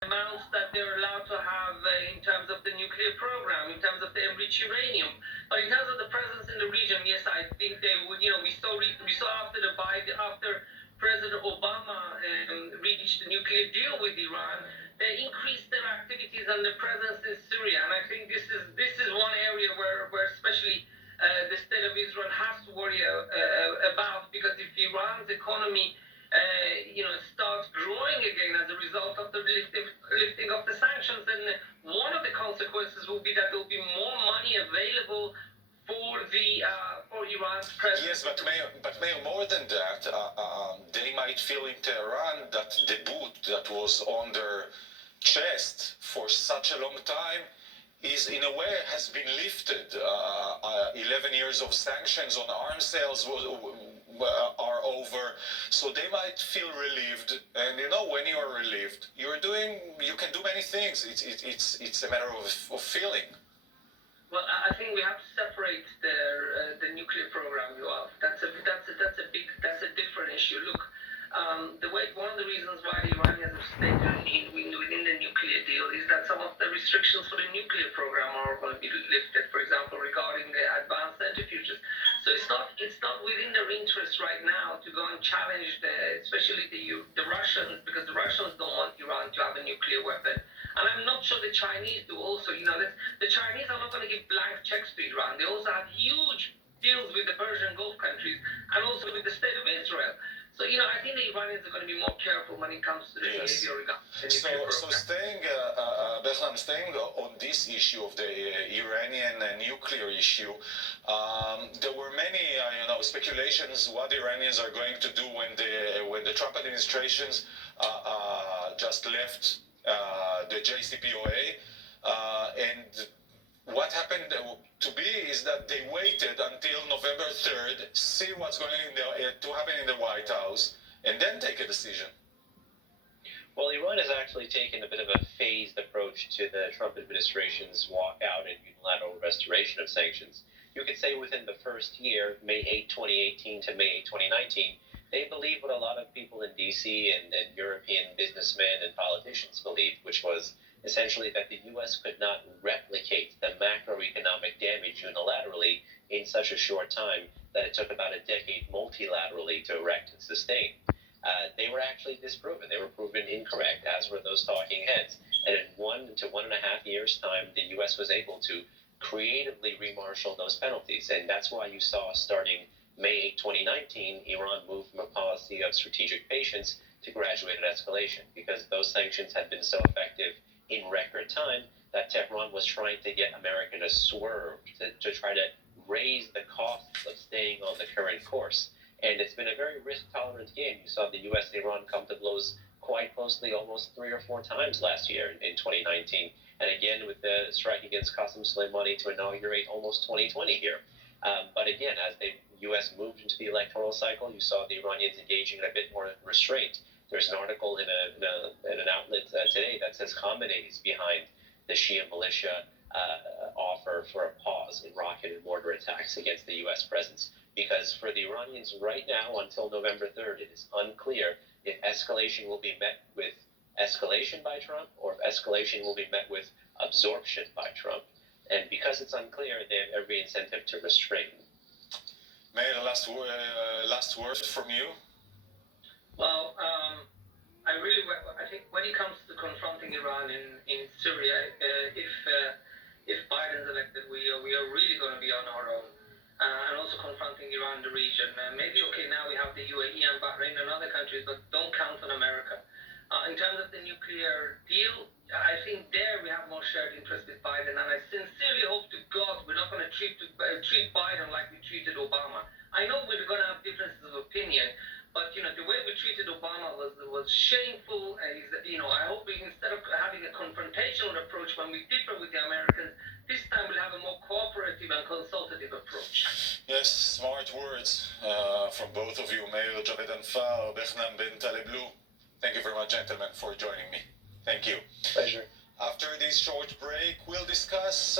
amounts that they're allowed to have in terms of the nuclear program, in terms of the enriched uranium. But in terms of the presence in the region, yes, I think they would. We saw after President Obama reached the nuclear deal with Iran, they increased their activities and their presence in Syria. And I think this is one area where especially the state of Israel has to worry about, because if Iran's economy starts growing again as a result of the lifting of the sanctions, then one of the consequences will be that there will be more money available for Iran's presence. Yes, but Mayor, more than that, they might feel in Tehran that the boot that was on their chest for such a long time is in a way has been lifted. 11 years of sanctions on arms sales are over, so they might feel relieved. And when you are relieved, you can do many things. It's a matter of feeling. Well, I think we have to separate the nuclear program, Yoav. That's a different issue. Look, one of the reasons why the Iranians have stayed within the nuclear deal is that some of the restrictions for the nuclear program are going to be lifted. For example, regarding the advanced centrifuges. So it's not within their interest right now to go and challenge especially the Russians, because the Russians don't want Iran to have a nuclear weapon. And I'm not sure the Chinese do also. The Chinese are not going to give blank checks to Iran. They also have huge deals with the Persian Gulf countries and also with the state of Israel. So, I think the Iranians are going to be more careful when it comes to the behavior regarding the nuclear program. So staying on this issue of the Iranian nuclear issue, there were many speculations what the Iranians are going to do when the Trump administrations just left the JCPOA, and what happened to be is that they waited until November 3rd, see what's going to happen in the White House, and then take a decision. Well, Iran has actually taken a bit of a phased approach to the Trump administration's walkout and unilateral restoration of sanctions. You could say within the first year, May 8, 2018 to May 8, 2019, they believed what a lot of people in D.C. and European businessmen and politicians believed, which was essentially that the U.S. could not replicate the macroeconomic damage unilaterally in such a short time that it took about a decade multilaterally to erect and sustain. They were actually disproven. They were proven incorrect, as were those talking heads. And in 1 to 1.5 years' time, the U.S. was able to creatively remarshal those penalties. And that's why you saw, starting May 8, 2019, Iran moved from a policy of strategic patience to graduated escalation, because those sanctions had been so effective in record time that Tehran was trying to get America to swerve, to try to raise the costs of staying on the current course. And it's been a very risk-tolerant game. You saw the U.S. and Iran come to blows quite closely almost 3 or 4 times last year in 2019. And again, with the strike against Qasem Soleimani to inaugurate almost 2020 here. But again, as the U.S. moved into the electoral cycle, you saw the Iranians engaging in a bit more restraint. There's an article in an outlet today that says Khamenei is behind the Shia militia offer for a pause in rocket and mortar attacks against the U.S. presence. Because for the Iranians right now, until November 3rd, it is unclear if escalation will be met with escalation by Trump or if escalation will be met with absorption by Trump. And because it's unclear, they have every incentive to restrain. May the last word from you? Well, I think when it comes to confronting Iran in Syria, if Biden's elected, we are really going to be on our own. And also confronting Iran in the region. Maybe, now we have the UAE and Bahrain and other countries, but don't count on America. In terms of the nuclear deal, I think there we have more shared interest with Biden, and I sincerely hope to God we're not going to treat Biden like we treated Obama. I know we're going to have differences of opinion, but the way we treated Obama was shameful. I hope instead of having a confrontational approach when we differ with the Americans, this time we'll have a more cooperative and consultative approach. Yes, smart words from both of you, Mayor Javed Anfar, Bechnan Ben Taleblu. Thank you very much, gentlemen, for joining me. Thank you. Pleasure. After this short break, we'll discuss